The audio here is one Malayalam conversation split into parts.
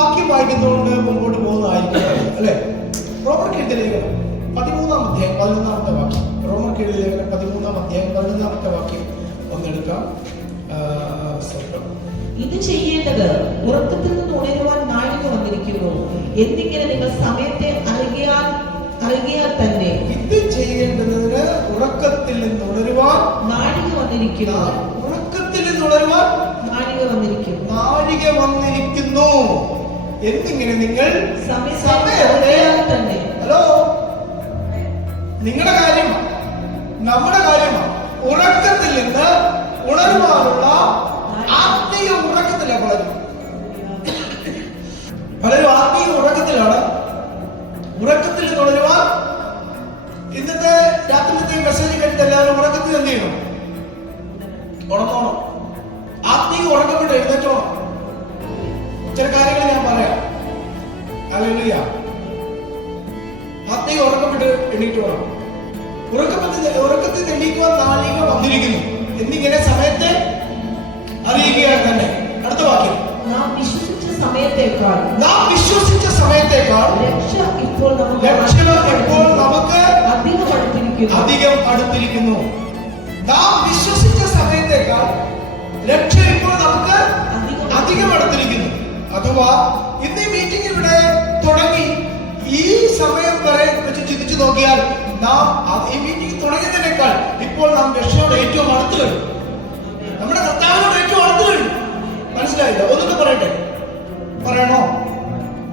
വാക്യം വായിക്കുന്നതുകൊണ്ട് മുമ്പോട്ട് പോകുന്നതായിരിക്കും അല്ലെ. റോമർക്ക് എഴുതിയ ലേഖനം 13-ാം അധ്യായം 11-ാമത്തെ വാക്യം. റോമർക്ക് എഴുതിയ ലേഖനം 13-ാം അധ്യായം 11-ാമത്തെ വാക്യം ഒന്നെടുക്കാം. ഇത് ചെയ്യേണ്ടത് ഉറക്കത്തിൽ നിന്ന് ഉണരുവാൻ നാഴിക വന്നിരിക്കുന്നു എന്നിങ്ങനെ നിങ്ങൾ സമയത്തെ അറിയാൻ തന്നെ. ഇത് ചെയ്യേണ്ടതിന് ഉറക്കത്തിൽ നിന്ന് ഉണരുവാൻ നാഴിക വന്നിരിക്കുന്നു. ഉറക്കത്തിൽ നിന്ന് ഉണരുവാൻ നാഴിക വന്നിരിക്കുന്നു എന്നിങ്ങനെ നിങ്ങൾ സമയത്തെ തന്നെ. ഹലോ, നിങ്ങളുടെ കാര്യമാണ്, നമ്മുടെ കാര്യമാണ്. ഉറക്കത്തിൽ നിന്ന് ഉണരുവാനുള്ള ആത്മീയ ഉറക്കത്തിലാണ് പലരും ആത്മീയ ഉറക്കത്തിലാണ്. ഉറക്കത്തിൽ തുടരുവാൻ ഇന്നത്തെ രാത്രിയിലത്തെ മെസ്സേജ് കേട്ടിട്ട് എല്ലാവരും ഉറക്കത്തിൽ എന്ത് ചെയ്യണം? ഉണർന്നോണം. ആത്മീയ ഉറക്കപ്പെട്ട് എഴുന്നേറ്റോണം. ചില കാര്യങ്ങൾ ഞാൻ പറയാം. ഹല്ലേലൂയ. ആത്മീയ ഉറക്കപ്പെട്ട് എണീറ്റോണം. ഉറക്കത്തിൽ എണീക്കുവാൻ നാഴിക വന്നിരിക്കുന്നു എന്നിങ്ങനെ സമയത്തെ അറിയുകയാണ് തന്നെ. അടുത്ത വാക്യം, നാം വിശ്വസിച്ച സമയത്തേക്കാൾ രക്ഷ ഇപ്പോൾ നമുക്ക് അധികം അടുത്തിരിക്കുന്നു. നാം വിശ്വസിച്ച സമയത്തേക്കാൾ രക്ഷ ഇപ്പോൾ നമുക്ക് അധികം അടുത്തിരിക്കുന്നു. അഥവാ ഇന്ന് ഈ മീറ്റിംഗ് ഇവിടെ തുടങ്ങി ഈ സമയം വരെ വെച്ച് ചിന്തിച്ചു നോക്കിയാൽ നാം ഈ മീറ്റിംഗ് തുടങ്ങിയതിനേക്കാൾ ഇപ്പോൾ നാം രക്ഷയോട് ഏറ്റവും അടുത്ത് കഴിഞ്ഞു. നമ്മുടെ കർത്താവിനോട് ഏറ്റവും അടുത്ത് കഴിഞ്ഞു. മനസ്സിലായില്ല? ഒന്നുകൂടെ പറയട്ടെ. പറയണോ?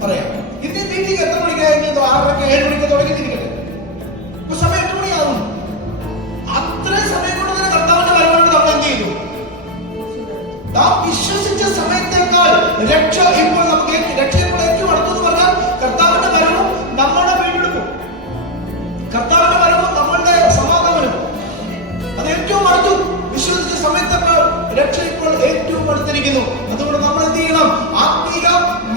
പറയാം. ഇന്ന് മീറ്റിംഗ് എത്ര മണിക്കായിരുന്നു? 6:30 7 മണിക്ക് തുടങ്ങിയിരിക്കട്ടെ. ഇപ്പൊ സമയം 8 മണിയാകുന്നു. അത്രയും സമയം കൊണ്ട് തന്നെ കർത്താവിന്റെ വരവുകൊണ്ട് നമ്മൾ എന്ത് ചെയ്തു? നാം വിശ്വസിച്ച സമയത്തേക്കാൾ രക്ഷ ഇപ്പോൾ നമുക്ക് ഏറ്റവും അടുത്തെന്ന് പറഞ്ഞാൽ കർത്താവിന്റെ വരവും നമ്മുടെ വീണ്ടെടുക്കും. കർത്താവിന്റെ വരവും നമ്മളുടെ സമാധാനവും അത് ഏറ്റവും അടുത്തു. വിശ്വസിച്ച സമയത്തേക്കാൾ രക്ഷ ഇപ്പോൾ ഏറ്റവും അടുത്തിരിക്കുന്നു. അതുകൊണ്ട് നമ്മൾ എന്ത് ചെയ്യണം? ആത്മീയ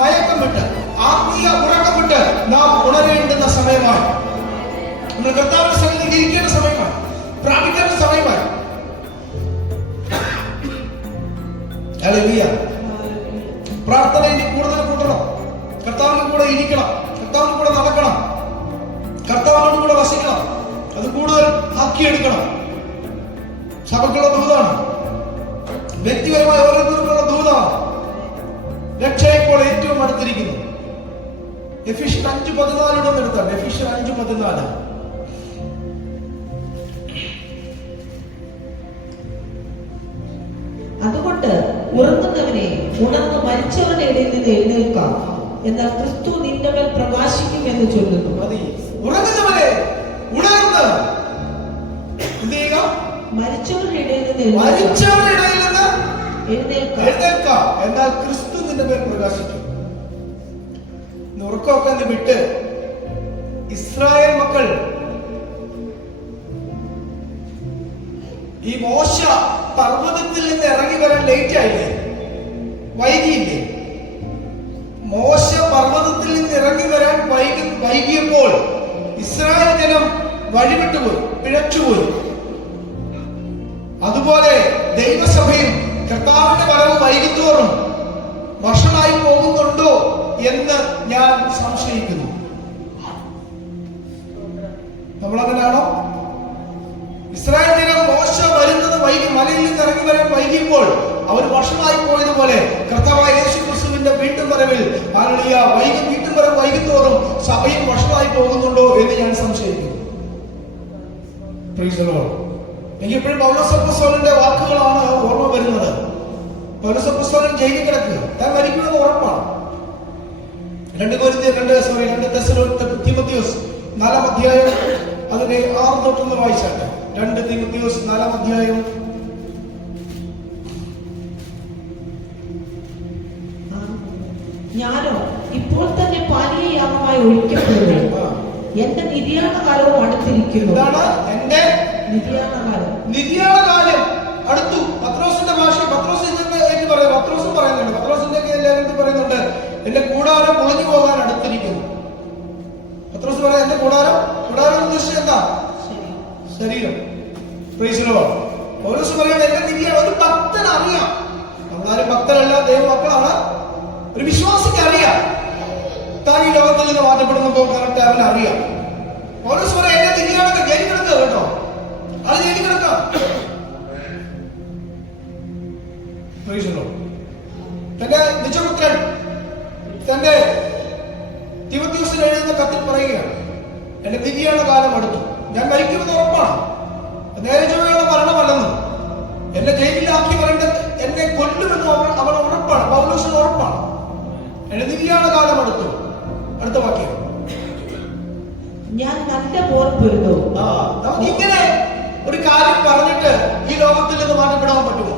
മയക്കം വിട്ട്, ആത്മീയ ഉറക്കം വിട്ട് നാം ഉണരേണ്ടുന്ന സമയമായി. നമ്മൾ കർത്താവിന്റെ സന്നിധിയിൽ ഇരിക്കേണ്ട സമയമായി, പ്രാപിക്കേണ്ട സമയമായി. ഹല്ലേലൂയ. പ്രാർത്ഥന ഇനി കൂടുതൽ കൂട്ടണം. കർത്താവിന്റെ കൂടെ ഇരിക്കണം, കർത്താവിന്റെ കൂടെ നടക്കണം, കർത്താവിനോട് കൂടെ വസിക്കണം. അത് കൂടുതൽ ആക്കിയെടുക്കണം. സഭയ്ക്കുള്ള ദൂതാണ്, വ്യക്തിപരമായ ഓരോരുത്തർക്കുള്ള ദൂതാണ്. രക്ഷ ഇപ്പോൾ ഏറ്റവും അടുത്തിരിക്കുന്നു. എഫീഷ്യൻ 5:14 എടുത്താണ്. എഫീഷ്യൻ 5:14. അതുകൊണ്ട് ഉറങ്ങുന്നവനെ ഉണർന്ന് മരിച്ചവരുടെ ഇടയിൽ നിന്ന് എഴുന്നേൽക്കാം, എന്നാൽ ക്രിസ്തു നിന്റെ മേൽ പ്രകാശിക്കും എന്ന് ചൊല്ലുന്നു. ഉറങ്ങുന്നവനെ ഉണർന്ന് മരിച്ചവരുടെ ഇടയിൽ നിന്ന് എഴുന്നേൽക്കാം, എന്നാൽ ക്രിസ്തു നിന്റെ മേൽ പ്രകാശിക്കും. ഉറക്കമൊക്കെ വിട്ട് ഇസ്രായേൽ മക്കൾ ഈ മോശ പർവ്വതത്തിൽ നിന്ന് ഇറങ്ങി വരാൻ ലേറ്റ് ആയില്ലേ? വൈകിയില്ലേ? മോശ പർവ്വതത്തിൽ നിന്ന് ഇറങ്ങി വരാൻ വൈകിയപ്പോൾ ഇസ്രായേൽ ജനം വഴിവിട്ടുപോയി, പിഴച്ചുപോയി. അതുപോലെ ദൈവസഭയും കർത്താവിന്റെ വരവ് വൈകുന്തോറും വഷളായി പോകുന്നുണ്ടോ എന്ന് ഞാൻ സംശയിക്കുന്നു. നമ്മളങ്ങനെയാണോ? ഇസ്രായേൽ ജനം മോശ വരുന്നത് മലയിൽ നിന്ന് ഇറങ്ങി വരാൻ വൈകിയപ്പോൾ അവർ വഷളായി പോയതുപോലെ കർത്താവായ യേശു ക്രിസ്തുവിന്റെ വീണ്ടും വരവിൽ വീണ്ടും വരവ് വൈകുന്തോറും സഭയും വഷളായി പോകുന്നുണ്ടോ എന്ന് ഞാൻ സംശയിക്കുന്നു. Price the Lord. എനിക്ക് ഇപ്പോഴും പൗലോസ് അപ്പോസ്തലന്റെ വാക്കുകളാണ് ഓർമ്മ വരുന്നത്. പൗലോസ് അപ്പോസ്തലൻ ജയിലിൽ കിടക്കുക, താൻ മരിക്കുന്നത് ഉറപ്പാണ്. 2 തീമോഥെയോസ് 4-ാം അധ്യായം അതിന്റെ 6 തൊട്ടൊന്ന് വായിച്ചാട്ടെ. 2 തീമോഥെയോസ് 4-ാം അധ്യായം. ഞാനോ ഇപ്പോൾ തന്നെ പാനീയയാഗമായി ഒഴിക്കപ്പെടുന്നു, എന്റെ നിര്യാണ കാലവും അടുത്തിരിക്കുന്നു. എന്റെ നിര്യാണ കാലം അടുത്തു. പത്രോസിന്റെ ഭാഷ, പത്രോസ് പറയുന്നുണ്ട്, പത്രോസിന്റെ എല്ലാവരും പറയുന്നുണ്ട്, എന്റെ കൂടാരം പൊളിഞ്ഞു പോകാൻ അടുത്തിരിക്കുന്നു. പത്രോസ് പറയാം, എന്റെ കൂടാരം ഉദ്ദേശിച്ചത് എന്താ? ശരീരം. Price the Lord. പൗലോസ് പറയാണ്, എന്റെ നിര്യാണം. ഒരു ഭക്തൻ അറിയാം, നമ്മളാരും ഭക്തരല്ല, ദൈവമക്കളാണ്. ഒരു വിശ്വാസിക്ക് അറിയാം ഞാൻ ഈ ലോകത്തിൽ നിന്ന് മാറ്റപ്പെടുന്നപ്പോൾ കറക്റ്റ് അവൻ അറിയാം. പൗലോസ് പറയാം, എന്നെ തിരിയാണൊക്കെ ജയിലിൽ കിടക്കുക കേട്ടോ, അത് ജയിലിൽ കിടക്കാം. തന്റെ നിജപുത്രൻ തന്റെ തിമോഥെയോസിന് എഴുതുന്ന കത്തിൽ പറയുകയാണ്, എന്റെ തിരിയാണ കാലം അടുത്തു, ഞാൻ മരിക്കുമെന്ന് ഉറപ്പാണ്, നേരെ ചൊവ്വയുള്ള മരണമല്ലെന്നും എന്നെ ജയിലിലാക്കി വരേണ്ടത് എന്നെ കൊല്ലുമെന്നും അവൻ ഉറപ്പാണ്, പൗലോസിന് ഉറപ്പാണ്. എന്റെ തിരിയാണ കാലം അടുത്തു. അടുത്ത വാക്യം, ഞാൻ നല്ല പോർ പൊരുതു. നമുക്ക് ഇങ്ങനെ ഒരു കാര്യം പറഞ്ഞിട്ട് ഈ ലോകത്തിൽ നിന്ന് മാറ്റപ്പെടാൻ പറ്റുമോ?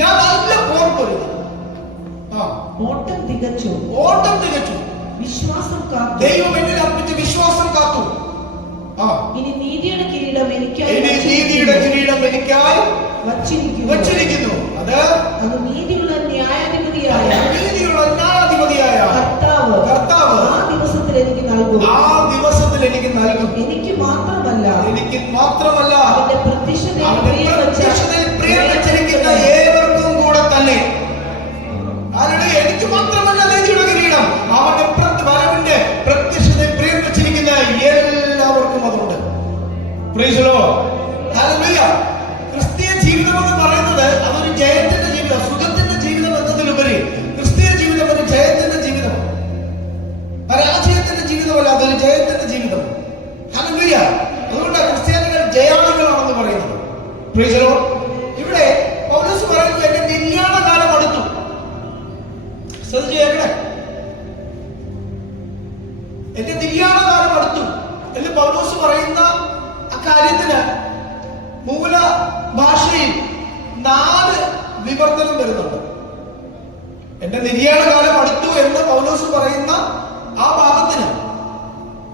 ഞാൻ നല്ല പോർ പൊരുതു, ഓട്ടം തികച്ചു, വിശ്വാസം കാത്തു, ദൈവം എന്നിൽ അർപ്പിച്ച വിശ്വാസം കാത്തു. ഇനി നീതിയുടെ കിരീടം എനിക്കായി വച്ചിരിക്കുന്നു. അത് നീതിയുള്ള ന്യായാധിപതിയായ കർത്താവ് ആ ദിവസത്തിൽ എനിക്ക് നൽകും. എനിക്ക് മാത്രമല്ല അവന്റെ പ്രത്യക്ഷതയിൽ പ്രിയം വെച്ചിരിക്കുന്ന ഏവർക്കും കൂടെ തന്നെ. എനിക്ക് മാത്രമല്ല നീതിയുടെ കിരീടം, അവന്റെ വരവിന്റെ പ്രത്യക്ഷതയിൽ പ്രിയം വെച്ചിരിക്കുന്ന എല്ലാവർക്കും അതുണ്ട്. Price the Lord, hallelujah. ക്രിസ്തീയ ജീവിതം എന്ന് പറയുന്നത് അതൊരു ജയത്തിന്റെ ജീവിതം, സുഖത്തിന്റെ ജീവിതം എന്നതിലുപരി ക്രിസ്തീയ ജീവിതം ഒരു ജയത്തിന്റെ ജീവിതം, പരാജയത്തിന്റെ ജീവിതമല്ല, അതൊരു ജയത്തിന്റെ ജീവിതം. ഹല്ലേലൂയ. അതുകൊണ്ടാണ് ക്രിസ്ത്യാനികൾ ജയാളികളാണെന്ന് പറയുന്നത്. Price the Lord. ഇവിടെ പൗലോസ് പറയുന്നു, എന്റെ നിര്യാണ കാലം അടുത്തു. ശ്രദ്ധിച്ചേക്കണേ, എന്റെ നിര്യാണ കാലം അടുത്തു എന്ന് പൗലോസ് പറയുന്ന അക്കാര്യത്തിന് മൂല ഭാഷയിൽ 4 വിവർത്തനം വരുന്നുണ്ട്. എന്റെ നിര്യാണ കാലം അടുത്തു എന്ന് പൗലോസ് പറയുന്ന ആ ഭാഗത്തിന്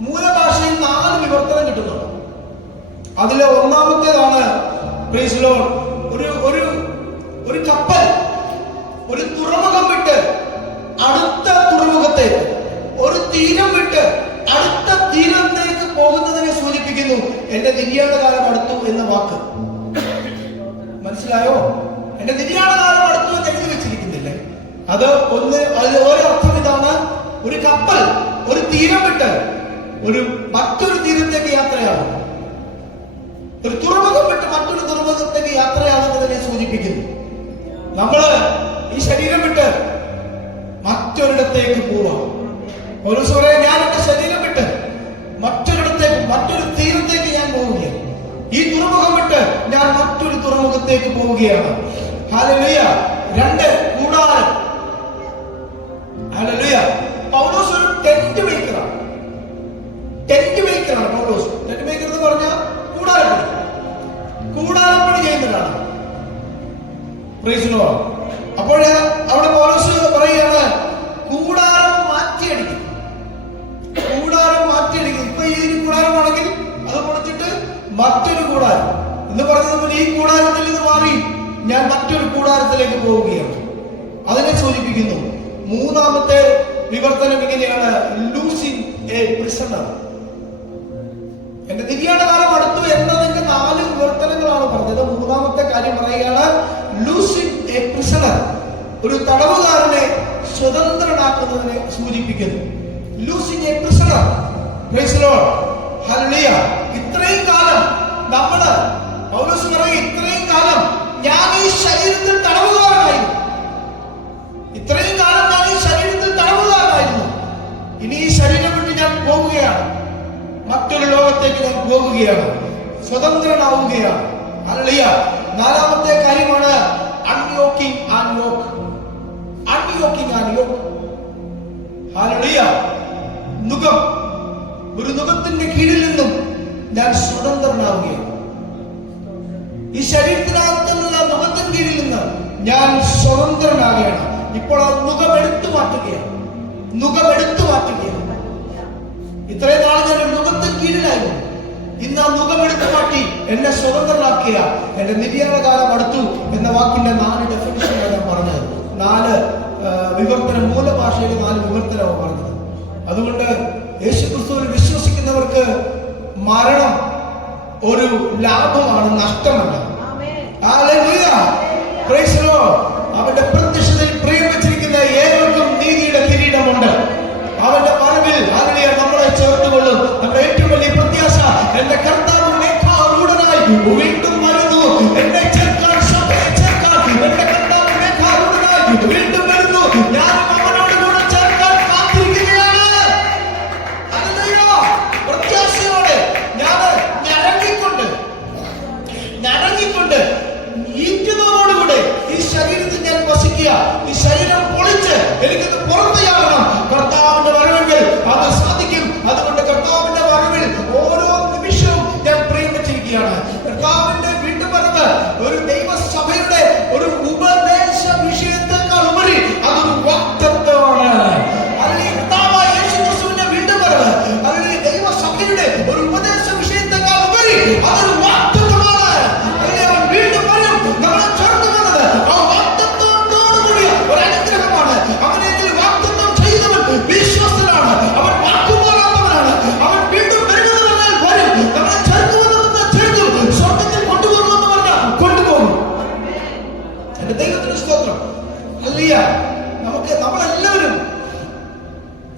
മൂലഭാഷയിൽ 4 വിവർത്തനം കിട്ടുന്നുണ്ട്. അതിലെ ഒന്നാമത്തേതാണ്, പ്രൈസ് ദി ലോർഡ്, ഒരു കപ്പൽ ഒരു തുറമുഖം വിട്ട് അടുത്ത തുറമുഖത്തേക്ക്, ഒരു തീരം വിട്ട് അടുത്ത തീരത്തേക്ക് പോകുന്നതിനെ സൂചിപ്പിക്കുന്നു. എന്റെ നിര്യാണ കാലം അടുത്തു എന്ന വാക്ക് മനസ്സിലായോ? എന്റെ നിര്യാണ കാലം അടുത്തു എന്ന് എഴുതി വെച്ചിരിക്കുന്നില്ലേ? അതിൽ ഒരർത്ഥം ഇതാണ്, ഒരു കപ്പൽ ഒരു തീരം വിട്ട് മറ്റൊരു തീരത്തേക്ക് യാത്രയാകും, ഒരു തുറമുഖം വിട്ട് മറ്റൊരു തുറമുഖത്തേക്ക് യാത്രയാകുന്നതിനെ സൂചിപ്പിക്കുന്നു. നമ്മള് ഈ ശരീരം വിട്ട് മറ്റൊരിടത്തേക്ക് പോവാം. പൗലോസ് പറയാ, ഞാൻ എന്റെ ശരീരം വിട്ട് മറ്റൊരു തീരത്തേക്ക് ഞാൻ പോവുകയാണ്. ഈ തുറമുഖം വിട്ട് ഞാൻ മറ്റൊരു തുറമുഖത്തേക്ക് പോവുകയാണ്. ഹല്ലേലൂയ. 2 കൂടാരം. ഹല്ലേലൂയ. പൗലോസ് ഒരു ടെന്റ് മേക്കറാണ്. പൗലോസ് ടെന്റ് മേക്കർ എന്ന് പറഞ്ഞാൽ കൂടാരപ്പണി ചെയ്യുന്നതാണ്. Price the Lord. അപ്പോൾ അവിടെ പൗലോസ് പറയുകയാണ്, കൂടാരം മാറ്റിയടിക്കും. ഇപ്പൊ ഈ കൂടാരമാണെങ്കിൽ അത് പൊളിച്ചിട്ട് മറ്റൊരു കൂടാരം എന്ന് പറഞ്ഞതുപോലെ ഈ കൂടാരത്തിൽ നിന്ന് മാറി ഞാൻ മറ്റൊരു കൂടാരത്തിലേക്ക് പോവുകയാണ്. അതിനെ സൂചിപ്പിക്കുന്നു. മൂന്നാമത്തെ വിവർത്തനം ഇങ്ങനെയാണ്, ലൂസിംഗ് എ പ്രിസണർ. എന്റെ നിര്യാണ കാലം അടുത്തു എന്നതിന്റെ 4 വിവർത്തനങ്ങളാണ് പറഞ്ഞത്. മൂന്നാമത്തെ കാര്യം പറയുകയാണ്, ലൂസിംഗ് എ പ്രിസണർ, ഒരു തടവുകാരനെ സ്വതന്ത്രനാക്കുന്നതിനെ സൂചിപ്പിക്കുന്നു. Losing A prisoner. Price the Lord, hallelujah. ഇത്രയും കാലം പൗലോസ് പറയും, ഇത്രയും കാലം ഞാൻ ഈ ശരീരത്തിൽ തടവുകാരനായിരുന്നു. ഇനി ഈ ശരീരം വിട്ട് ഞാൻ പോവുകയാണ്, മറ്റൊരു ലോകത്തേക്ക് ഞാൻ പോവുകയാണ്, സ്വതന്ത്രനാവുകയാണ്. ഹല്ലേലൂയ. 4ാമത്തെ കാര്യമാണ് അൺയോക്കിംഗ് ആൻഡ് യോക്ക്. ഹല്ലേലൂയ. നുകം, ഒരു നുകത്തിന്റെ കീഴിൽ നിന്നും ഞാൻ സ്വതന്ത്രനാവുകയാണ്. ഈ ശരീരത്തിനകത്തുള്ള നുകത്തിന് കീഴിൽ നിന്ന് ഞാൻ സ്വതന്ത്രനാവുകയാണ്. ഇപ്പോൾ ആ നുകം എടുത്തു മാറ്റുകയാണ്. ഇത്രയും നാൾ ഞാൻ നുകത്തിന് കീഴിലായിരുന്നു. ഇന്ന് ആ നുകം എടുത്തു മാറ്റി എന്നെ സ്വതന്ത്രനാക്കിയ എന്റെ നിര്യാണ കാലം അടുത്തു എന്ന വാക്കിന്റെ 4 ഡെഫിനിഷനാണ് ഞാൻ പറഞ്ഞത്. 4 വിവർത്തനം, മൂലഭാഷയിലെ 4 വിവർത്തനമാണ് പറഞ്ഞത്. അതുകൊണ്ട് യേശുക്രിസ്തുവിൽ വിശ്വസിക്കുന്നവർക്ക് മരണം ഒരു ലാഭമാണ്, നഷ്ടമല്ല. ഹല്ലേലൂയ. Praise the Lord. അവന്റെ പ്രത്യക്ഷതയിൽ പ്രിയം വെച്ചിരിക്കുന്ന ഏവർക്കും നീതിയുടെ കിരീടമുണ്ട്. നമ്മളെല്ലാവരും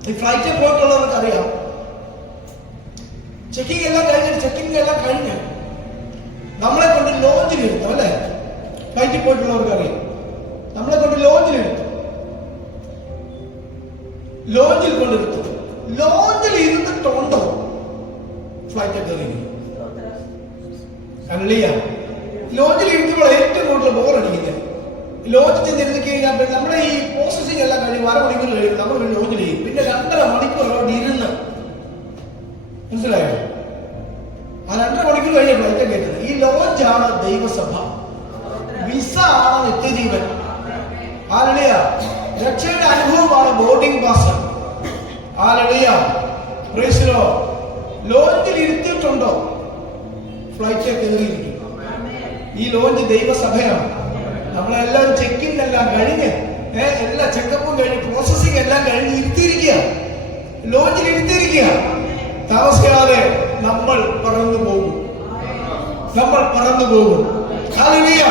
ഈ ഫ്ലൈറ്റിൽ പോയിട്ടുള്ളവർക്ക് അറിയാം, ചെക്കിംഗ് എല്ലാം കഴിഞ്ഞ് നമ്മളെ കൊണ്ട് ലോഞ്ചിൽ ഇരുത്തും അല്ലെ? ഫ്ലൈറ്റിൽ പോയിട്ടുള്ളവർക്ക് അറിയാം, നമ്മളെ കൊണ്ട് ലോഞ്ചിൽ കൊണ്ടിരുത്തും. ലോഞ്ചിൽ ഇരുന്നിട്ടുണ്ടോ ഫ്ലൈറ്റ് കയറി? ലോഞ്ചിൽ ഇരിക്കുമ്പോൾ ഏറ്റവും കൂടുതൽ ബോറടിക്കുന്നത് ലോഞ്ചിൽ ചെന്നിരുന്ന് കഴിഞ്ഞാൽ നമ്മുടെ ഈ പ്രോസസിംഗ് എല്ലാം കഴിയും, 1/2 മണിക്കൂർ കഴിയും, നമ്മൾ ലോഞ്ചിൽ ചെയ്യും. പിന്നെ 2.5 മണിക്കൂർ അവിടെ ഇരുന്ന്, മനസ്സിലായോ? ആ 2.5 മണിക്കൂർ കഴിഞ്ഞ ഫ്ലൈറ്റ് കയറ്റുന്നത്. ഈ ലോഞ്ചാണ് ദൈവസഭ, വിസ ആണ് നിത്യജീവൻ. ഹല്ലേലൂയ. രക്ഷയുടെ അനുഭവമാണ് boarding pass. Hallelujah. Praise the lord. ലോഞ്ചിൽ ഇരുത്തിയിട്ടുണ്ടോ? ഫ്ലൈറ്റിൽ കയറിയിരിക്കും. ഈ ലോഞ്ച് ദൈവസഭയാണ്. നമ്മളെല്ലാവരും ചെക്കിംഗ് എല്ലാം കഴിഞ്ഞ് എല്ലാ ചെക്കപ്പും കഴിഞ്ഞ് പ്രോസസിംഗ് എല്ലാം കഴിഞ്ഞ് ഇരുത്തിയിരിക്കുക, ലോഞ്ചിൽ ഇരുത്തിയിരിക്കുക. താമസിക്കാതെ നമ്മൾ പറന്നു പോകും. ഹല്ലേലൂയ.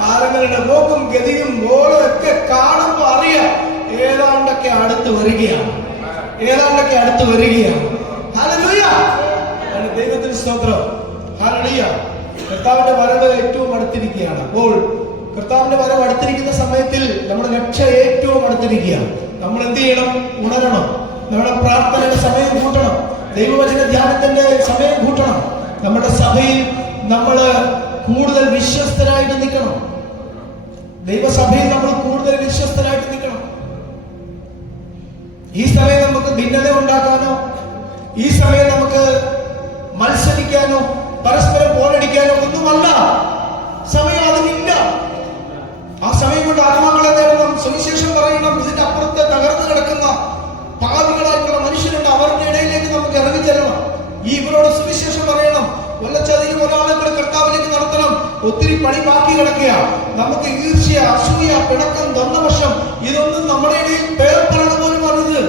കാലങ്ങളുടെ പോക്കും ഗതിയും ഓളും ഒക്കെ കാണുമ്പോൾ അറിയാം ഏതാണ്ടൊക്കെ അടുത്ത് വരികയാണ്. ഹല്ലേലൂയ. ദൈവത്തിന് സ്തോത്രം. ഹല്ലേലൂയ. കർത്താവിന്റെ വരവ് ഏറ്റവും അടുത്തിരിക്കുകയാണ്. അപ്പോൾ കർത്താവിന്റെ വരവ് അടുത്തിരിക്കുന്ന സമയത്തിൽ നമ്മുടെ രക്ഷ ഏറ്റവും അടുത്തിരിക്കുകയാണ്. നമ്മൾ എന്ത് ചെയ്യണം? ഉണരണം. നമ്മുടെ പ്രാർത്ഥനയുടെ സമയം കൂട്ടണം, ദൈവവചന ധ്യാനത്തിന്റെ സമയം കൂട്ടണം. നമ്മുടെ സഭയിൽ നമ്മൾ കൂടുതൽ വിശ്വസ്തരായിട്ട് നിൽക്കണം. ദൈവസഭയിൽ നമ്മൾ കൂടുതൽ വിശ്വസ്തരായിട്ട് നിൽക്കണം. ഈ സമയം നമുക്ക് ഭിന്നത ഉണ്ടാക്കാനോ, ഈ സമയം നമുക്ക് മത്സരിക്കാനോ പരസ്പരം പോരടിക്കാനോ ഒന്നുമല്ല. സമയം അതിനില്ല. ആ സമയം കൊണ്ട് ആത്മാക്കളെ നേടണം, സുവിശേഷം പറയണം. ഇതിന്റെ അപ്പുറത്ത് തകർന്നു കിടക്കുന്ന പാപികളായിട്ടുള്ള മനുഷ്യരുണ്ട്, അവരുടെ ഇടയിലേക്ക് നമുക്ക് ഇറങ്ങിച്ചെല്ലണം. ഇവരോട് സുവിശേഷം പറയണം. വല്ലച്ചതിലും ഒരാളെ കൂടെ കർത്താവിലേക്ക് നടത്തണം. ഒത്തിരി പണി ബാക്കി കിടക്കുക. നമുക്ക് ഈർഷ്യ, അസൂയ, പിണക്കം, ദണ്ഡവശം ഇതൊന്നും നമ്മുടെ ഇടയിൽ പേർപ്പറഞ്ഞ പോലും അറിയത്.